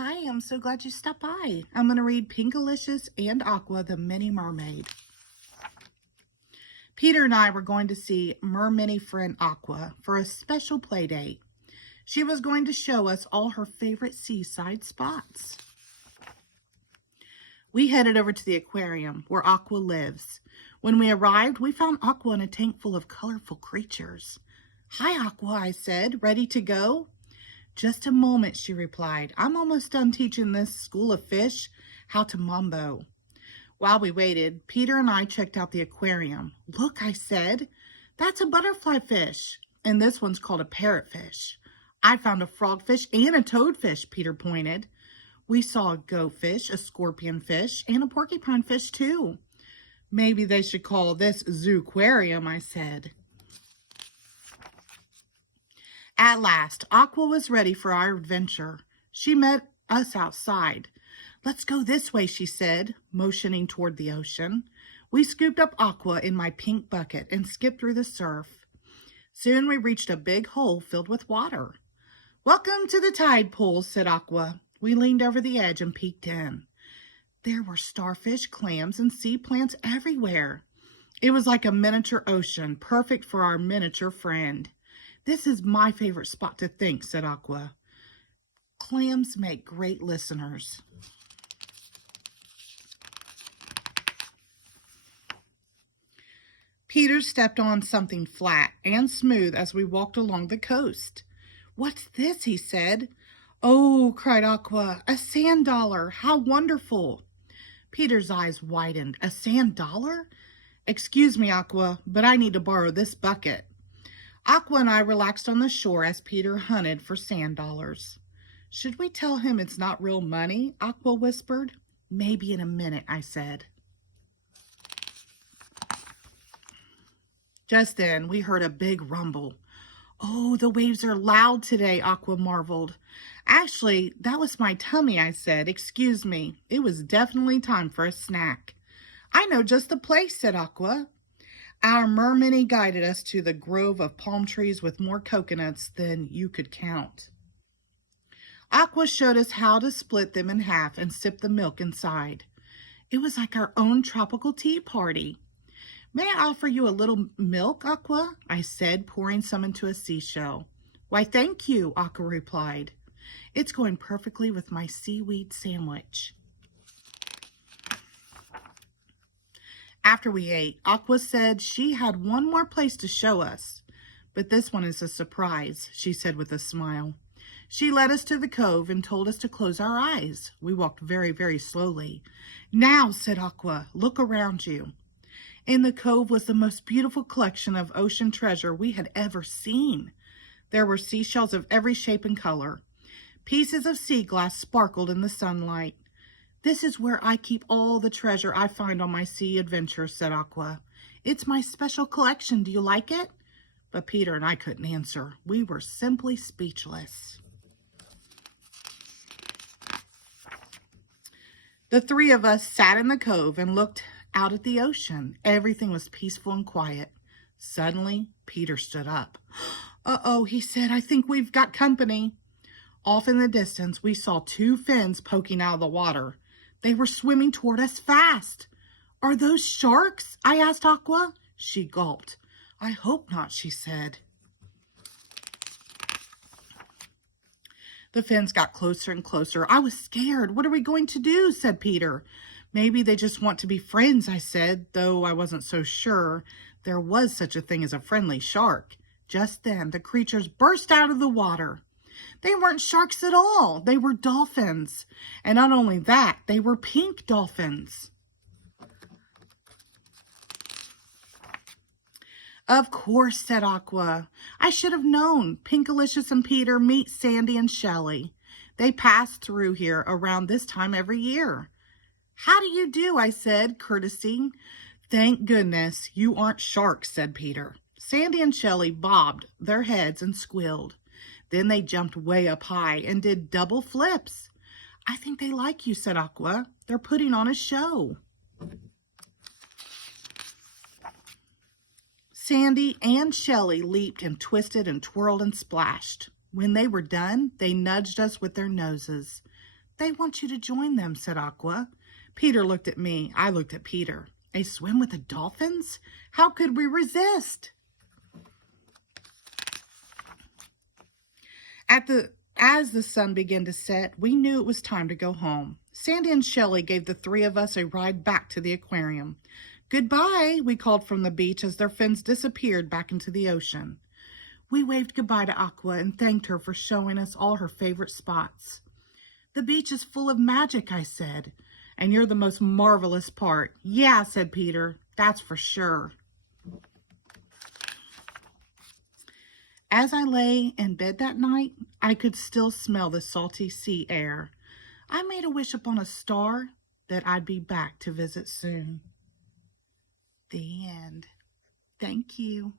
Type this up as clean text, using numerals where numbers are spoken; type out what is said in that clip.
Hi, I'm so glad you stopped by. I'm going to read Pinkalicious and Aqua, the Mini Mermaid. Peter and I were going to see Mermini friend Aqua for a special play date. She was going to show us all her favorite seaside spots. We headed over to the aquarium where Aqua lives. When we arrived, we found Aqua in a tank full of colorful creatures. Hi, Aqua, I said, ready to go? Just a moment, she replied. I'm almost done teaching this school of fish how to mambo. While we waited, Peter and I checked out the aquarium. Look, I said, that's a butterfly fish, and this one's called a parrotfish. I found a frogfish and a toadfish, Peter pointed. We saw a goatfish, a scorpionfish, and a porcupine fish too. Maybe they should call this zooquarium, I said. At last, Aqua was ready for our adventure. She met us outside. Let's go this way, she said, motioning toward the ocean. We scooped up Aqua in my pink bucket and skipped through the surf. Soon we reached a big hole filled with water. Welcome to the tide pool, said Aqua. We leaned over the edge and peeked in. There were starfish, clams, and sea plants everywhere. It was like a miniature ocean, perfect for our miniature friend. This is my favorite spot to think, said Aqua. Clams make great listeners. Peter stepped on something flat and smooth as we walked along the coast. What's this? He said. Oh, cried Aqua, a sand dollar. How wonderful. Peter's eyes widened. A sand dollar? Excuse me, Aqua, but I need to borrow this bucket. Aqua and I relaxed on the shore as Peter hunted for sand dollars. Should we tell him it's not real money? Aqua whispered. Maybe in a minute, I said. Just then, we heard a big rumble. Oh, the waves are loud today, Aqua marveled. Actually, that was my tummy, I said. Excuse me. It was definitely time for a snack. I know just the place, said Aqua. Our mermini guided us to the grove of palm trees with more coconuts than you could count. Aqua showed us how to split them in half and sip the milk inside. It was like our own tropical tea party. May I offer you a little milk, Aqua? I said, pouring some into a seashell. Why, thank you, Aqua replied. It's going perfectly with my seaweed sandwich. After we ate, Aqua said she had one more place to show us. But this one is a surprise, she said with a smile. She led us to the cove and told us to close our eyes. We walked very, very slowly. Now, said Aqua, look around you. In the cove was the most beautiful collection of ocean treasure we had ever seen. There were seashells of every shape and color. Pieces of sea glass sparkled in the sunlight. This is where I keep all the treasure I find on my sea adventures, said Aqua. It's my special collection. Do you like it? But Peter and I couldn't answer. We were simply speechless. The three of us sat in the cove and looked out at the ocean. Everything was peaceful and quiet. Suddenly, Peter stood up. Uh-oh, he said, I think we've got company. Off in the distance, we saw two fins poking out of the water. They were swimming toward us fast. Are those sharks? I asked Aqua. She gulped. I hope not, she said. The fins got closer and closer. I was scared. What are we going to do? Said Peter. Maybe they just want to be friends, I said, though I wasn't so sure there was such a thing as a friendly shark. Just then, the creatures burst out of the water. They weren't sharks at all. They were dolphins. And not only that, they were pink dolphins. Of course, said Aqua. I should have known. Pinkalicious and Peter meet Sandy and Shelley. They pass through here around this time every year. How do you do? I said, courtesying. Thank goodness you aren't sharks, said Peter. Sandy and Shelley bobbed their heads and squealed. Then they jumped way up high and did double flips. I think they like you, said Aqua. They're putting on a show. Sandy and Shelley leaped and twisted and twirled and splashed. When they were done, they nudged us with their noses. They want you to join them, said Aqua. Peter looked at me. I looked at Peter. A swim with the dolphins? How could we resist? As the sun began to set, we knew it was time to go home. Sandy and Shelley gave the three of us a ride back to the aquarium. Goodbye, we called from the beach as their fins disappeared back into the ocean. We waved goodbye to Aqua and thanked her for showing us all her favorite spots. The beach is full of magic, I said, and you're the most marvelous part. Yeah, said Peter, that's for sure. As I lay in bed that night, I could still smell the salty sea air. I made a wish upon a star that I'd be back to visit soon. The end. Thank you.